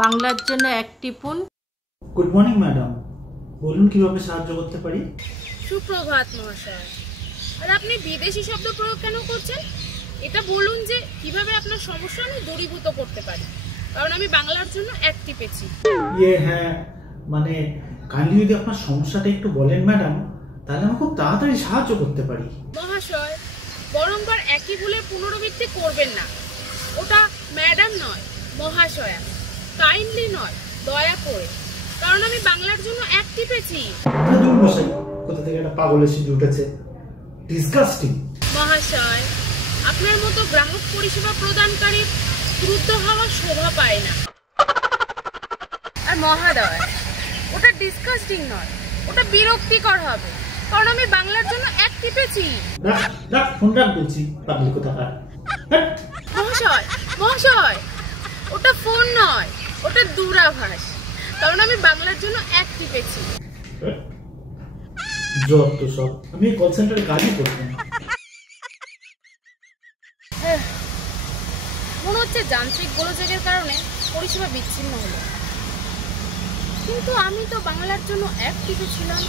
বাংলার জন্য এক টিপুন। গুড মর্নিং ম্যাডাম, বলুন কিভাবে সাহায্য করতে পারি। সুপ্রভাত মহাশয়। আর আপনি বিদেশি শব্দ প্রয়োগ কেন করছেন? এটা বলুন যে কিভাবে আপনার সমস্যা আমি দূরীভূত করতে পারি, কারণ আমি বাংলার জন্য এক টিপেছি। হ্যাঁ, মানে কাইন্ডলি যদি আপনার সমস্যাটা একটু বলেন ম্যাডাম, তাহলে আমি খুব তাড়াতাড়ি সাহায্য করতে পারি। মহাশয়, বারংবার একই ভুলের পুনরাবৃত্তি করবেন না। ওটা ম্যাডাম নয়, মহাশয়া। কাইন্ডলি নয়, দয়া করে, কারণ আমি বাংলার জন্য এক টিপেছি। কোথা থেকে একটা পাগল এসে উঠেছে, ডিসগাস্টিং। মহাশয়, আপনার মতো গ্রাহক পরিষেবা প্রদানকারী ক্রুদ্ধ হওয়ার শোভা পায় না। আর মহাদয়, ওটা ডিসকাস্টিং নয়, ওটা বিরক্তিকর হবে, কারণ আমি বাংলার জন্য এক টিপেছি। ফোন রাখ বলছি, পাগল কোথাকার। মহাশয়, মহাশয়, ওটা ফোন নয়, ওটা দূরাভাষ, কারণ আমি বাংলার জন্য এক টিপেছি। যত সব, আমি কল সেন্টারে কাজই করতাম। মনে হচ্ছে যান্ত্রিক গোলযোগের কারণে পরিষেবা বিচ্ছিন্ন হলো, কিন্তু আমি তো বাংলার জন্য এক টিপেছিলাম।